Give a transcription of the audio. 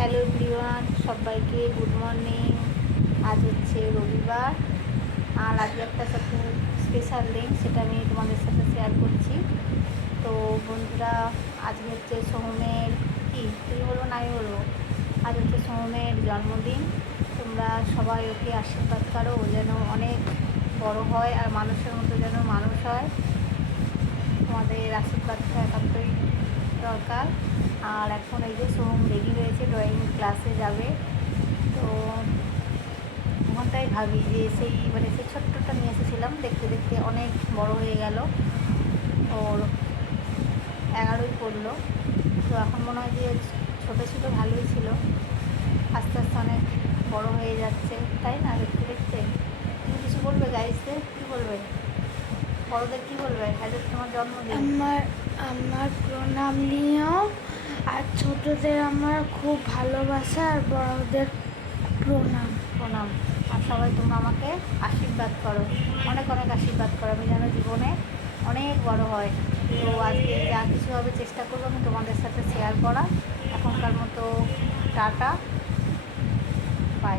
Hello everyone সবাইকে good morning আজ হচ্ছে রবিবার। আর আজকে একটা সাথে স্পেশাল দিন, সেটা আমি তোমাদের সাথে শেয়ার করছি। তো বন্ধুরা, আজকে হচ্ছে সোহমের কি? তুমি বলব না আমি বলব। আজ হচ্ছে সোহমের জন্মদিন। তোমরা সবাই ওকে আশীর্বাদ করো, ও যেন অনেক বড় হয় আর মানুষের মতো যেন মানুষ হয়। তোমাদের আশীর্বাদটা একান্তই দরকার। আর এখন এই যে সোহম রেডি হয়েছে ড্রয়িং ক্লাসে যাবে। তো ওখানটাই ভাবি যে সেই মানে সেই ছোট্টটা নিয়ে এসেছিলাম। দেখতে দেখতে অনেক বড় হয়ে গেল। ওর এগারোই পড়ল। তো এখন মনে হয় যে ছোটো ছিল, ভালোই ছিল। আস্তে আস্তে অনেক বড় হয়ে যাচ্ছে। তাই না? দেখতে দেখতে। তুমি কিছু বলবে গাইসদের কী বলবে? বড়দের কী বলবে? আজ তোমার জন্মদিন? আমার আমার প্রণাম নিও। আর ছোটদের আমার খুব ভালোবাসা আর বড়দের প্রণাম। প্রণাম। আর সবাই তোমরা আমাকে আশীর্বাদ করো। অনেক অনেক আশীর্বাদ করো। আমি যেন জীবনে অনেক বড় হয়। তো আজকে যা কিছু হবে চেষ্টা করব আমি তোমাদের সাথে শেয়ার করা এখনকার মতো টাটা। বাই